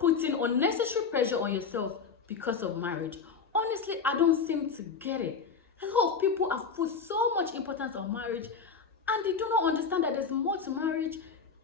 putting unnecessary pressure on yourself because of marriage. Honestly, I don't seem to get it. A lot of people have put so much importance on marriage and they do not understand that there's more to marriage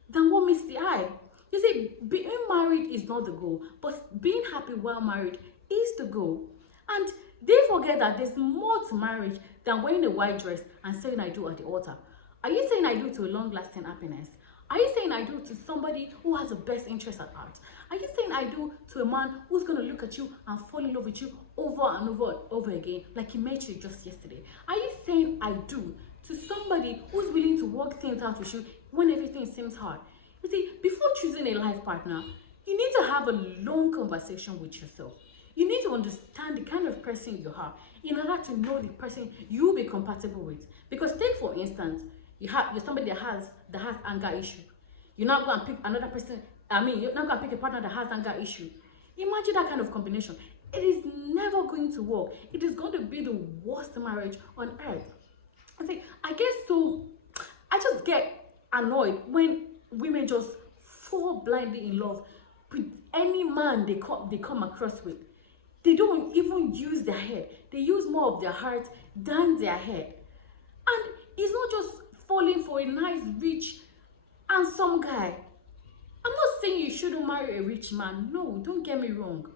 than what meets the eye. You see, being married is not the goal, but being happy while married is the goal. And they forget that there's more to marriage than wearing a white dress and saying I do at the altar. Are you saying I do to a long-lasting happiness? Are you saying I do to somebody who has the best interest at heart? Are you saying I do to a man who's going to look at you and fall in love with you over and over and over again like he met you just yesterday? Are you saying I do to somebody who's willing to work things out with you when everything seems hard? You see, before choosing a life partner, you need to have a long conversation with yourself. You need to understand the kind of person you are in order to know the person you'll be compatible with. Because take for instance, you're somebody that has anger issue. You're not going to pick another person. You're not going to pick a partner that has anger issue. Imagine that kind of combination. It is never going to work. It is going to be the worst marriage on earth. I just get annoyed when women just fall blindly in love with any man they come across with. They don't even use their head. They use more of their heart than their head. And it's not just falling for a nice, rich, handsome guy. I'm not saying you shouldn't marry a rich man. No, don't get me wrong.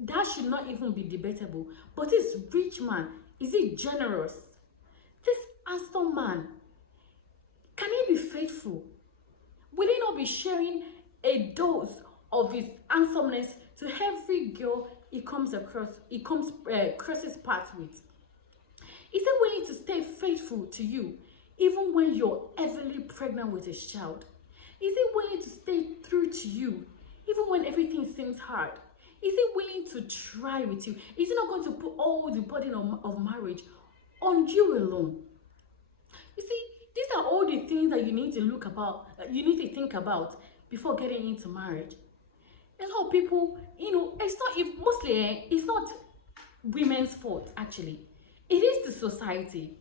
That should not even be debatable. But this rich man, is he generous? This handsome man, can he be faithful? Will he not be sharing a dose of his handsomeness to every girl crosses paths with? Is he willing to stay faithful to you even when you're heavily pregnant with a child? Is he willing to stay true to you even when everything seems hard? Is he willing to try with you? Is he not going to put all the burden of marriage on you alone? You see, these are all the things that you need to think about before getting into marriage. A lot of people, it's not women's fault actually. It is the society.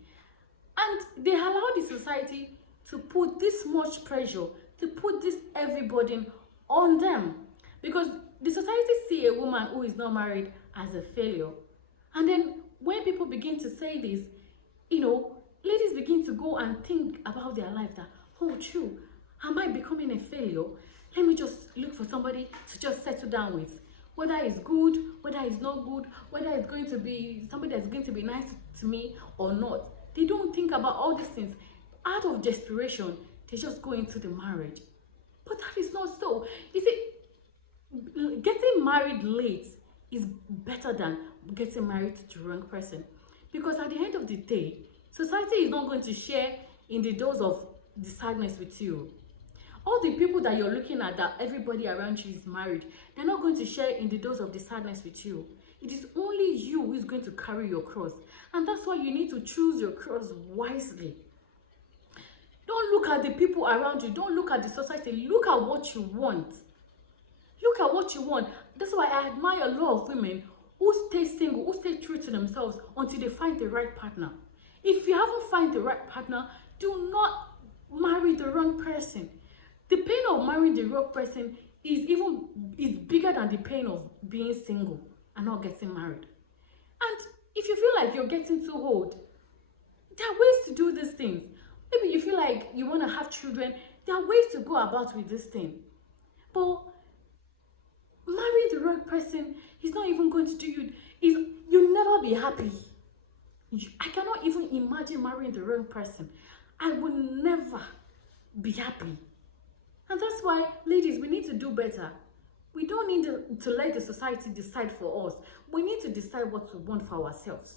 And they allow the society to put this much pressure, to put this heavy burden on them. Because the society see a woman who is not married as a failure. And then when people begin to say this, ladies begin to go and think about their life that, oh, true, am I becoming a failure? Let me just look for somebody to just settle down with. Whether it's good, whether it's not good, whether it's going to be somebody that's going to be nice to me or not. They don't think about all these things. Out of desperation, they just go into the marriage. But that is not so. You see, getting married late is better than getting married to the wrong person. Because at the end of the day, society is not going to share in the dose of the sadness with you. All the people that you're looking at, that everybody around you is married, they're not going to share in the dose of the sadness with you. It is only you who is going to carry your cross. And that's why you need to choose your cross wisely. Don't look at the people around you. Don't look at the society. Look at what you want. Look at what you want. That's why I admire a lot of women who stay single, who stay true to themselves until they find the right partner. If you haven't found the right partner, do not marry the wrong person. The pain of marrying the wrong person is bigger than the pain of being single and not getting married. And if you feel like you're getting too old, there are ways to do these things. Maybe you feel like you want to have children, there are ways to go about with this thing. But marrying the wrong person is not even going to do you, you'll never be happy. I cannot even imagine marrying the wrong person. I will never be happy. And that's why, ladies, we need to do better. We don't need to let the society decide for us. We need to decide what we want for ourselves.